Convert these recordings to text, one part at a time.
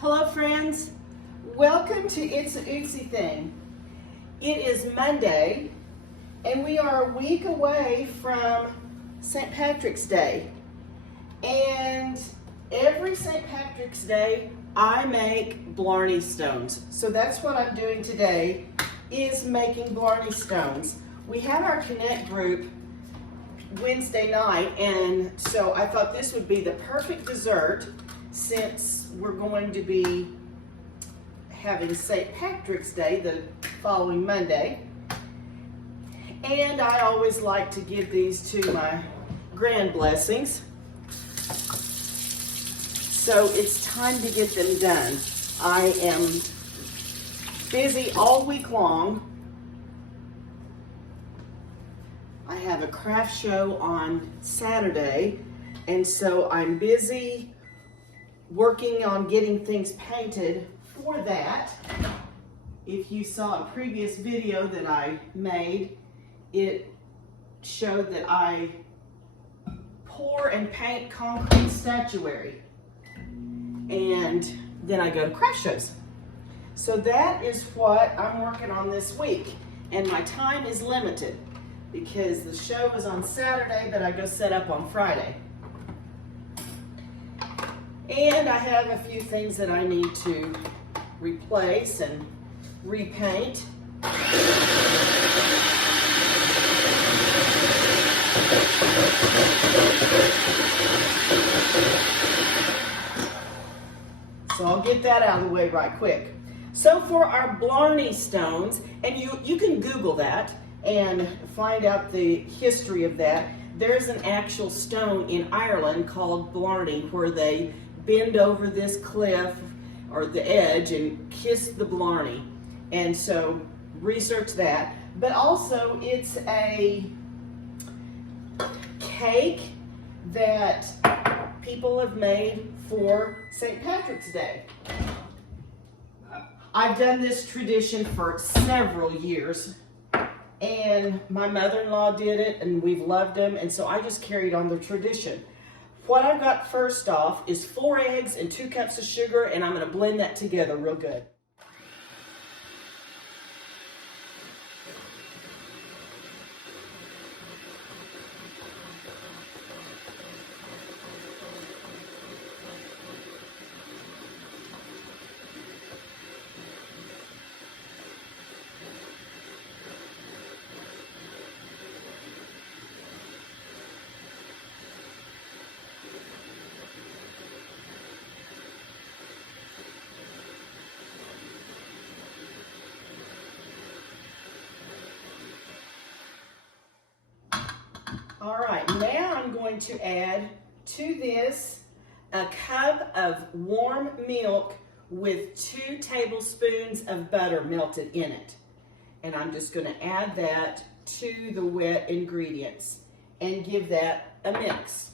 Hello friends, welcome to It's a Ootsy Thing. It is Monday and we are a week away from St. Patrick's Day. And every St. Patrick's Day I make Blarney Stones. So that's what I'm doing today, is making Blarney Stones. We have our Connect group Wednesday night, and so I thought this would be the perfect dessert since we're going to be having St. Patrick's Day the following Monday. And I always like to give these to my grand blessings. So it's time to get them done. I am busy all week long. I have a craft show on Saturday, and so I'm busy working on getting things painted for that. If you saw a previous video that I made, it showed that I pour and paint concrete statuary, and then I go to craft shows. So that is what I'm working on this week, and my time is limited because the show is on Saturday, but I go set up on Friday. And I have a few things that I need to replace and repaint. So I'll get that out of the way right quick. So for our Blarney Stones, and you can Google that and find out the history of that. There's an actual stone in Ireland called Blarney where they bend over this cliff or the edge and kiss the Blarney. And so research that. But also it's a cake that people have made for St. Patrick's Day. I've done this tradition for several years, and my mother-in-law did it, and we've loved them, and so I just carried on the tradition. What I've got first off is 4 eggs and 2 cups of sugar, and I'm going to blend that together real good. All right, now I'm going to add to this a cup of warm milk with 2 tablespoons of butter melted in it. And I'm just going to add that to the wet ingredients and give that a mix.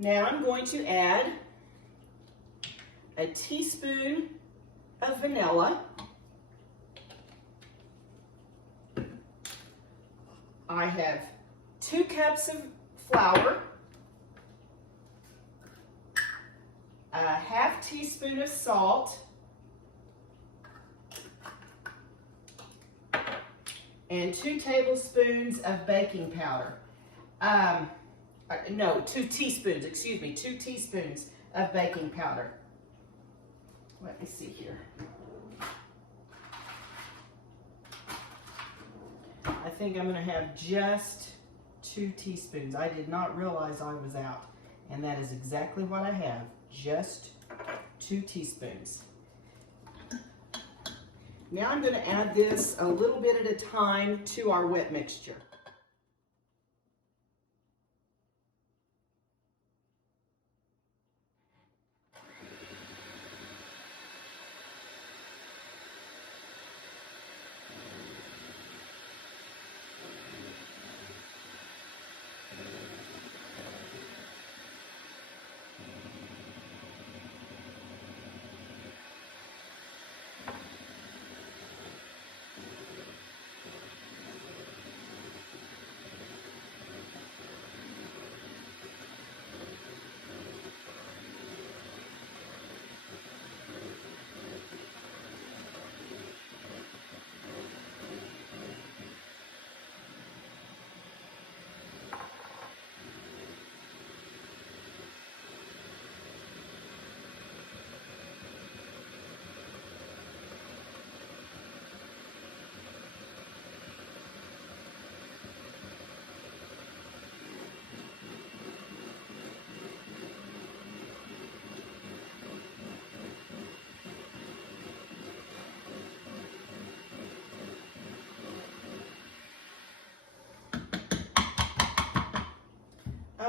Now I'm going to add a teaspoon of vanilla. I have 2 cups of flour, a ½ teaspoon of salt, and 2 tablespoons of baking powder. No, 2 teaspoons, excuse me, 2 teaspoons of baking powder. Let me see here. I think I'm going to have just 2 teaspoons. I did not realize I was out, and that is exactly what I have, just 2 teaspoons. Now I'm going to add this a little bit at a time to our wet mixture.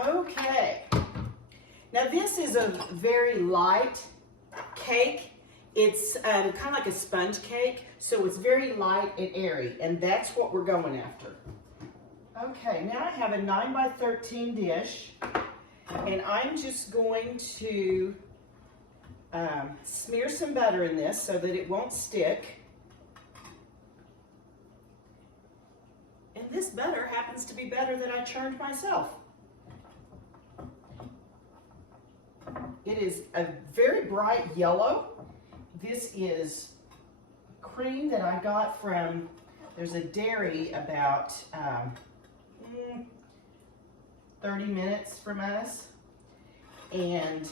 Okay. Now this is a very light cake. It's kind of like a sponge cake, so it's very light and airy, and that's what we're going after. Okay, now I have a 9 by 13 dish, and I'm just going to smear some butter in this so that it won't stick. And this butter happens to be butter that I churned myself. It is a very bright yellow. This is cream that I got from, there's a dairy about 30 minutes from us, and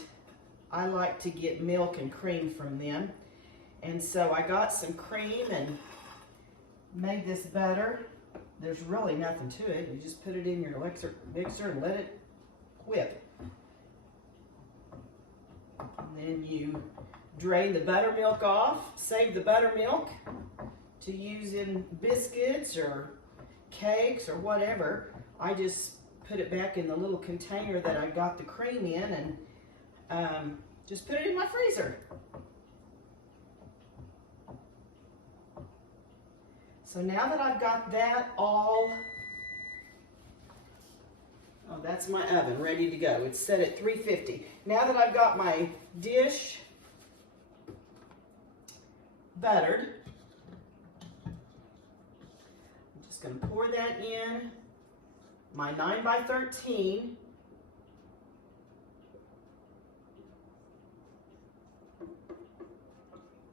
I like to get milk and cream from them. And so I got some cream and made this butter. There's really nothing to it. You just put it in your mixer and let it whip. And then you drain the buttermilk off, save the buttermilk to use in biscuits or cakes or whatever. I just put it back in the little container that I got the cream in, and just put it in my freezer. So now that I've got that all, oh, that's my oven ready to go. It's set at 350. Now that I've got my dish buttered, I'm just going to pour that in my 9 by 13.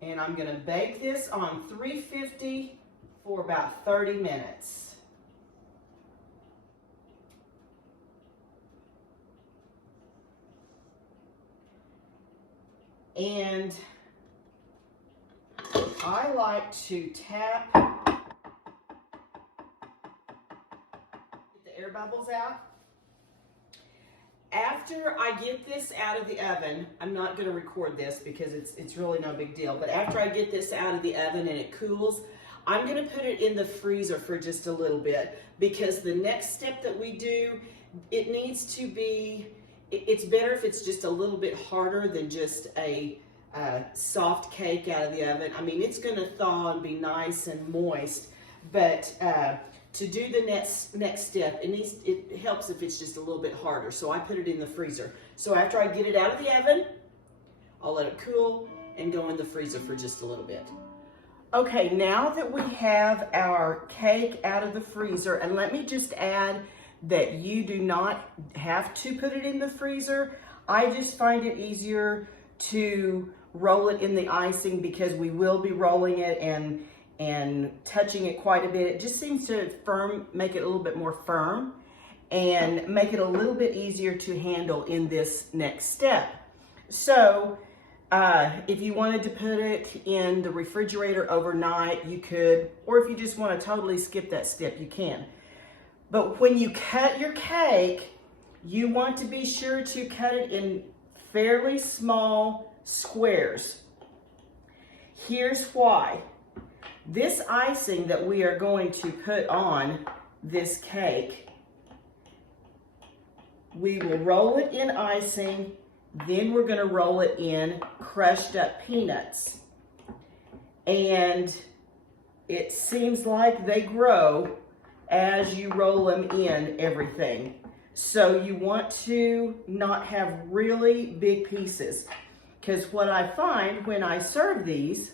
And I'm going to bake this on 350 for about 30 minutes. And I like to tap the air bubbles out. After I get this out of the oven, I'm not going to record this because it's really no big deal, but after I get this out of the oven and it cools, I'm going to put it in the freezer for just a little bit, because the next step that we do, it needs to be, it's better if it's just a little bit harder than just a soft cake out of the oven. I mean, it's going to thaw and be nice and moist, but to do the next step, it helps if it's just a little bit harder. So I put it in the freezer. So after I get it out of the oven, I'll let it cool and go in the freezer for just a little bit. Okay, now that we have our cake out of the freezer, and let me just add that you do not have to put it in the freezer. I just find it easier to roll it in the icing because we will be rolling it and touching it quite a bit. It just seems to make it a little bit more firm and make it a little bit easier to handle in this next step. So if you wanted to put it in the refrigerator overnight, you could, or if you just want to totally skip that step, you can. But when you cut your cake, you want to be sure to cut it in fairly small squares. Here's why. This icing that we are going to put on this cake, we will roll it in icing, then we're going to roll it in crushed up peanuts. And it seems like they grow as you roll them in everything. So you want to not have really big pieces, because what I find when I serve these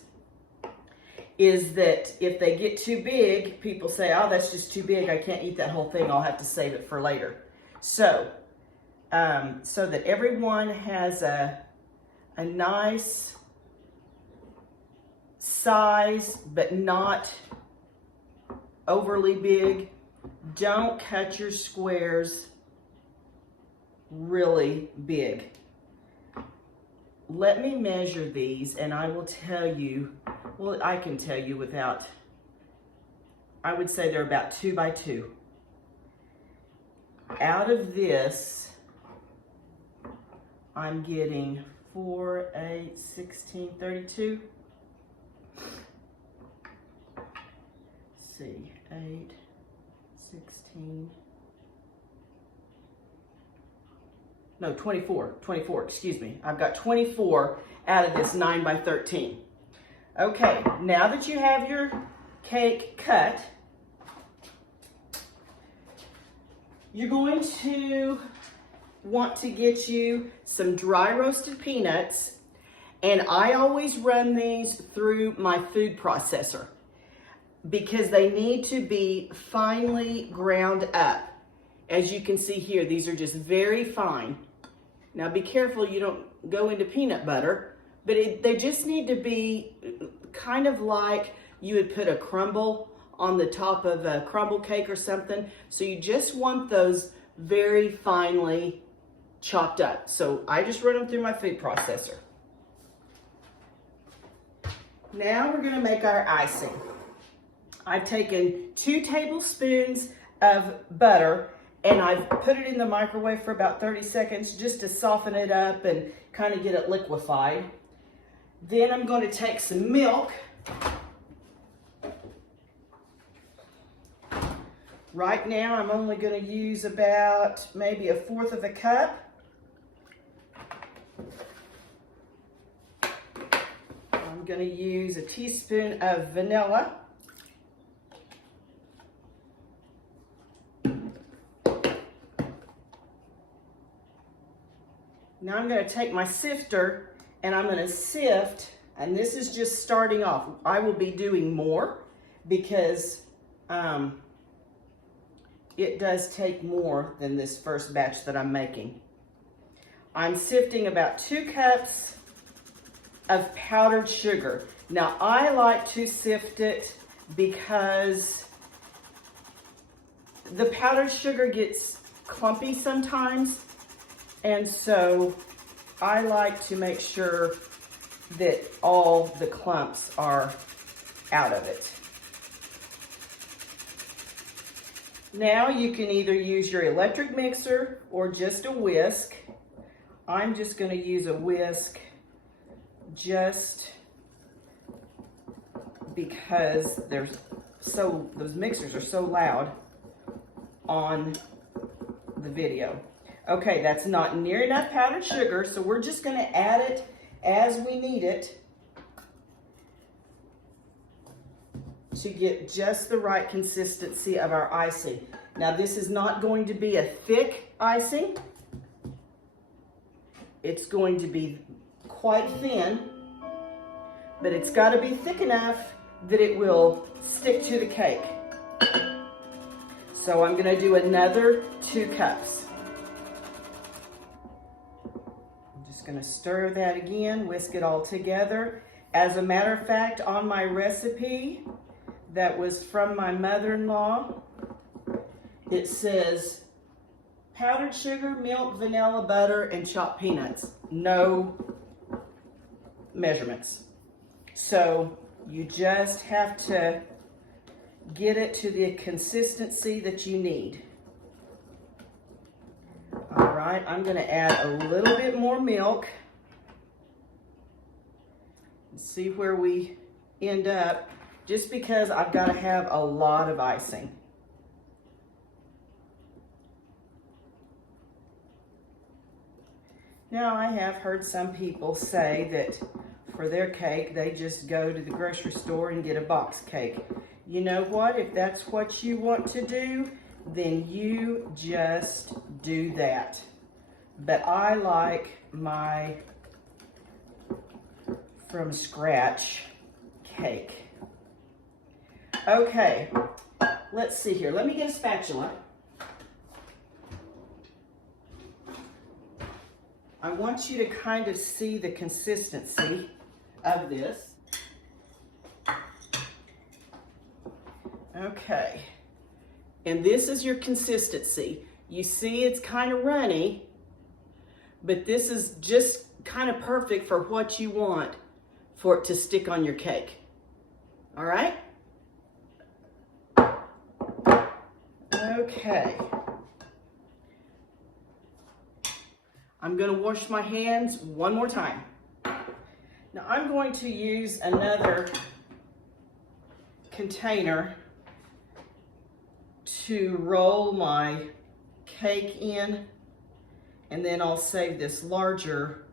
is that if they get too big, people say, oh, that's just too big. I can't eat that whole thing. I'll have to save it for later. So, so that everyone has a nice size, but not overly big. Don't cut your squares really big. Let me measure these and I will tell you, well, I can tell you without, I would say they're about 2 by 2. Out of this, I'm getting 4, 8, 16, 32. Let's see, 8, 16, no, 24, excuse me. I've got 24 out of this 9 by 13. Okay, now that you have your cake cut, you're going to want to get you some dry roasted peanuts, and I always run these through my food processor because they need to be finely ground up. As you can see here, these are just very fine. Now be careful you don't go into peanut butter, but they just need to be kind of like you would put a crumble on the top of a crumble cake or something. So you just want those very finely chopped up. So I just run them through my food processor. Now we're gonna make our icing. I've taken 2 tablespoons of butter and I've put it in the microwave for about 30 seconds just to soften it up and kind of get it liquefied. Then I'm going to take some milk. Right now I'm only going to use about maybe 1/4 of a cup. I'm going to use a teaspoon of vanilla. Now I'm going to take my sifter and I'm going to sift, and this is just starting off. I will be doing more because it does take more than this first batch that I'm making. I'm sifting about 2 cups of powdered sugar. Now I like to sift it because the powdered sugar gets clumpy sometimes, and so I like to make sure that all the clumps are out of it. Now you can either use your electric mixer or just a whisk. I'm just going to use a whisk just because those mixers are so loud on the video. Okay, that's not near enough powdered sugar, so we're just going to add it as we need it to get just the right consistency of our icing. Now this is not going to be a thick icing. It's going to be quite thin, but it's got to be thick enough that it will stick to the cake. So I'm going to do another 2 cups. Going to stir that again, whisk it all together. As a matter of fact, on my recipe that was from my mother-in-law, it says powdered sugar, milk, vanilla, butter, and chopped peanuts. No measurements. So you just have to get it to the consistency that you need. All right, I'm going to add a little bit more milk and see where we end up, just because I've got to have a lot of icing. Now, I have heard some people say that for their cake, they just go to the grocery store and get a box cake. You know what? If that's what you want to do, then you just do that. But I like my from scratch cake. Okay, let's see here. Let me get a spatula. I want you to kind of see the consistency of this. Okay. And this is your consistency. You see it's kind of runny, but this is just kind of perfect for what you want for it to stick on your cake. All right? Okay. I'm going to wash my hands one more time. Now I'm going to use another container to roll my cake in, and then I'll save this larger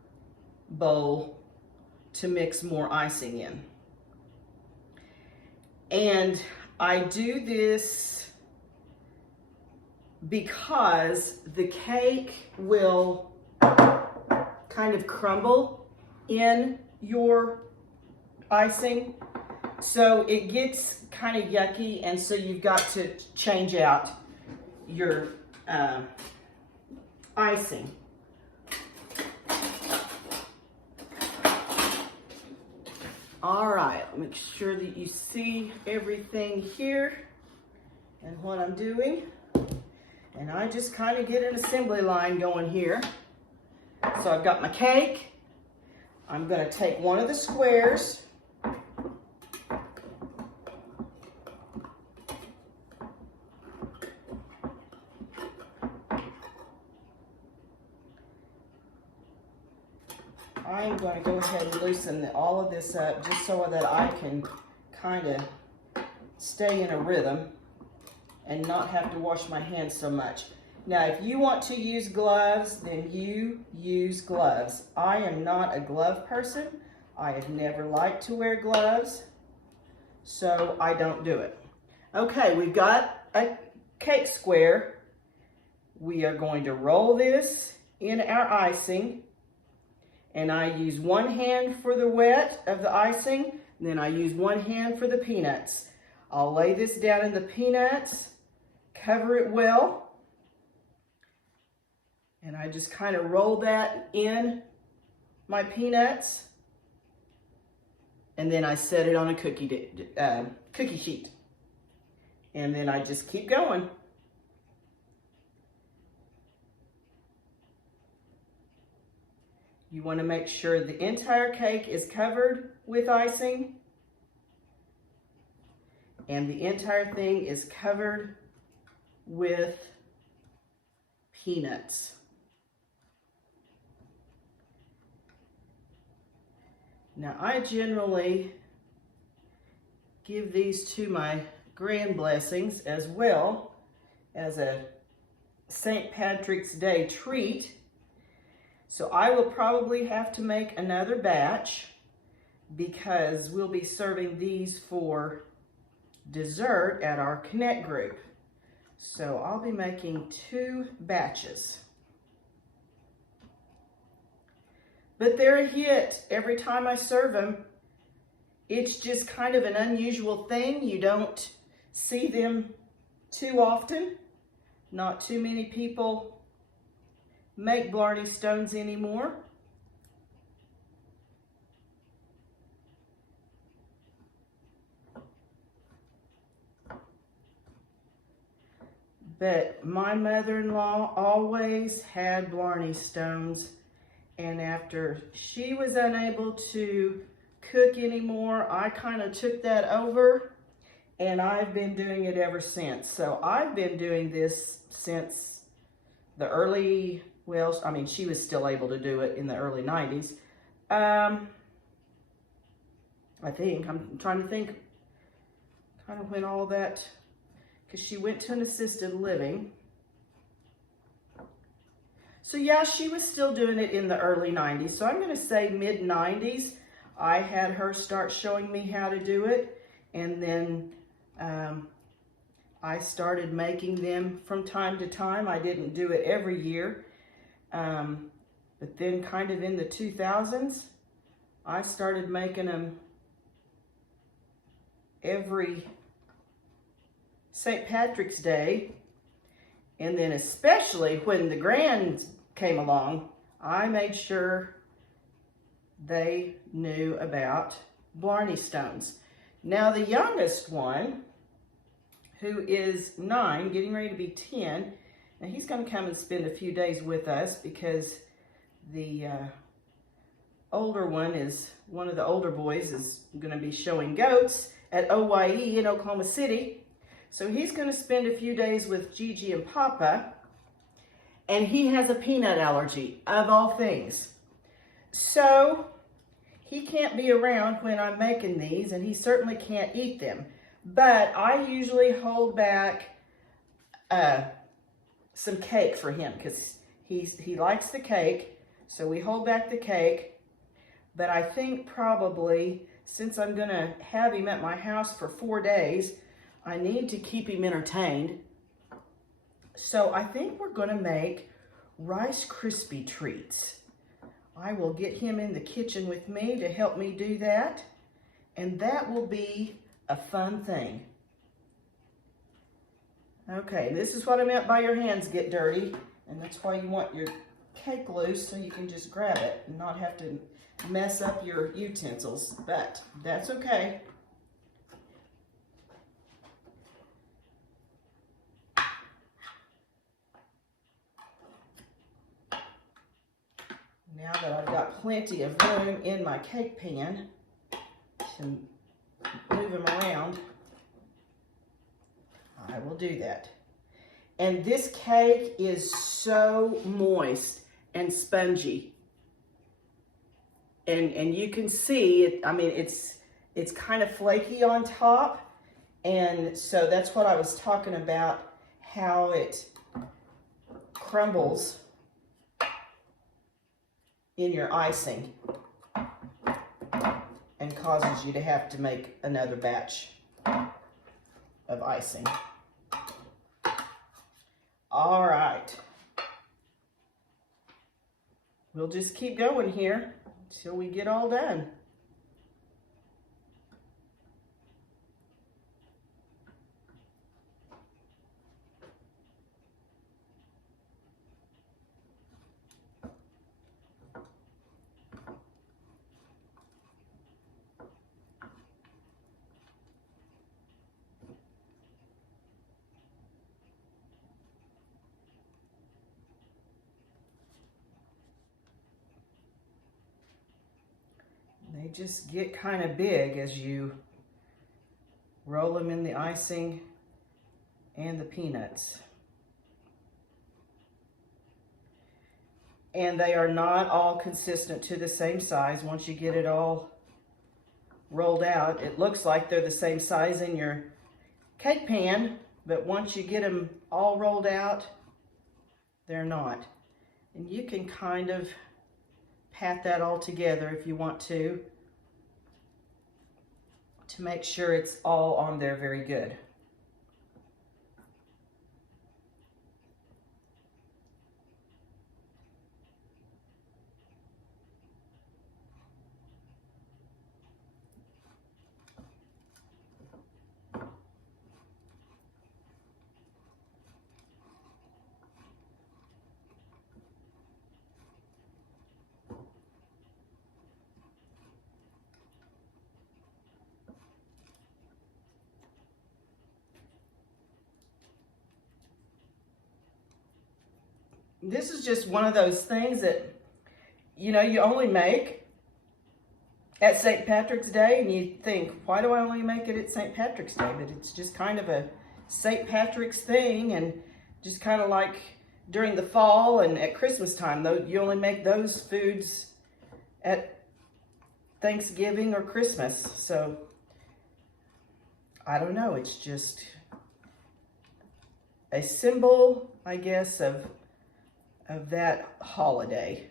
bowl to mix more icing in. And I do this because the cake will kind of crumble in your icing. So it gets kind of yucky, and so you've got to change out your icing. All right, make sure that you see everything here and what I'm doing. And I just kind of get an assembly line going here. So I've got my cake. I'm going to take one of the squares. I'm going to go ahead and loosen all of this up just so that I can kind of stay in a rhythm and not have to wash my hands so much. Now, if you want to use gloves, then you use gloves. I am not a glove person. I have never liked to wear gloves, so I don't do it. Okay, we've got a cake square. We are going to roll this in our icing. And I use one hand for the wet of the icing, and then I use one hand for the peanuts. I'll lay this down in the peanuts, cover it well, and I just kind of roll that in my peanuts, and then I set it on a cookie sheet. And then I just keep going. You want to make sure the entire cake is covered with icing and the entire thing is covered with peanuts. Now, I generally give these to my grand blessings as well as a St. Patrick's Day treat. So I will probably have to make another batch because we'll be serving these for dessert at our Connect group. So I'll be making 2 batches. But they're a hit every time I serve them. It's just kind of an unusual thing. You don't see them too often. Not too many people make Blarney Stones anymore. But my mother-in-law always had Blarney Stones, and after she was unable to cook anymore, I kind of took that over, and I've been doing it ever since. So I've been doing this since the early, well, I mean, she was still able to do it in the early 90s. I think, I'm trying to think kind of when all that, because she went to an assisted living. So yeah, she was still doing it in the early 90s. So I'm going to say mid 90s, I had her start showing me how to do it. And then I started making them from time to time. I didn't do it every year. But then kind of in the 2000s, I started making them every St. Patrick's Day. And then especially when the grands came along, I made sure they knew about Blarney Stones. Now the youngest one, who is 9, getting ready to be 10, now he's going to come and spend a few days with us because the older one is, one of the older boys is going to be showing goats at OYE in Oklahoma City. So he's going to spend a few days with Gigi and Papa, and he has a peanut allergy, of all things. So he can't be around when I'm making these, and he certainly can't eat them. But I usually hold back some cake for him because He likes the cake, so we hold back the cake. But I think probably, since I'm gonna have him at my house for 4 days, I need to keep him entertained. So I think we're gonna make Rice Krispie treats. I will get him in the kitchen with me to help me do that, and that will be a fun thing. Okay, this is what I meant by your hands get dirty, and that's why you want your cake loose so you can just grab it and not have to mess up your utensils, but that's okay. Now that I've got plenty of room in my cake pan to move them around, I will do that. And this cake is so moist and spongy. And you can see it, I mean, it's kind of flaky on top. And so that's what I was talking about, how it crumbles in your icing and causes you to have to make another batch of icing. All right. We'll just keep going here until we get all done. They just get kind of big as you roll them in the icing and the peanuts. And they are not all consistent to the same size. Once you get it all rolled out, it looks like they're the same size in your cake pan, but once you get them all rolled out, they're not. And you can kind of pat that all together if you want to make sure it's all on there very good. This is just one of those things that, you know, you only make at St. Patrick's Day, and you think, why do I only make it at St. Patrick's Day? But it's just kind of a St. Patrick's thing, and just kind of like during the fall and at Christmas time, though, you only make those foods at Thanksgiving or Christmas. So I don't know, it's just a symbol, I guess, of that holiday.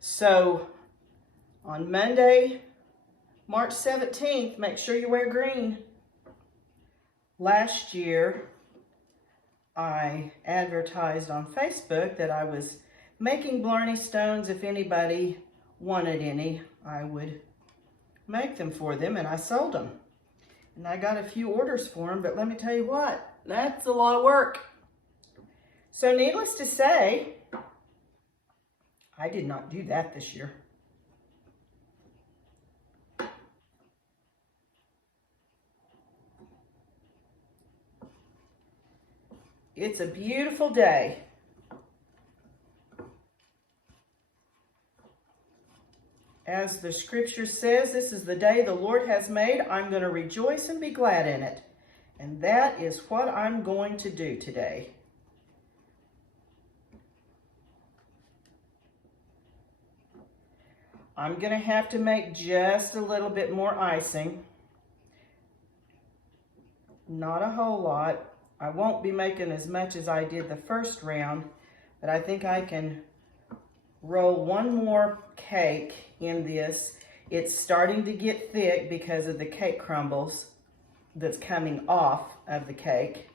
So on Monday, March 17th, make sure you wear green. Last year, I advertised on Facebook that I was making Blarney Stones. If anybody wanted any, I would make them for them, and I sold them. And I got a few orders for them, but let me tell you what, that's a lot of work. So needless to say, I did not do that this year. It's a beautiful day. As the scripture says, this is the day the Lord has made. I'm going to rejoice and be glad in it. And that is what I'm going to do today. I'm going to have to make just a little bit more icing. Not a whole lot. I won't be making as much as I did the first round, but I think I can roll one more cake in this. It's starting to get thick because of the cake crumbles that's coming off of the cake.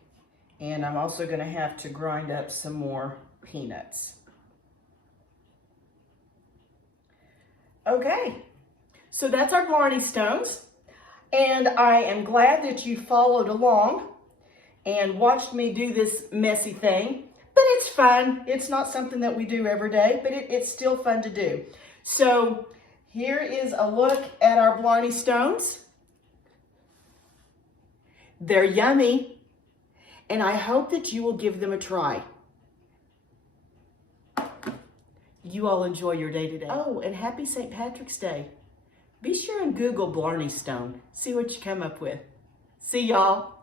And I'm also going to have to grind up some more peanuts. Okay, so that's our Blarney Stones. And I am glad that you followed along and watched me do this messy thing. But it's fun. It's not something that we do every day, but it's still fun to do. So here is a look at our Blarney Stones. They're yummy, and I hope that you will give them a try. You all enjoy your day today. Oh, and happy St. Patrick's Day. Be sure and Google Blarney Stone. See what you come up with. See y'all.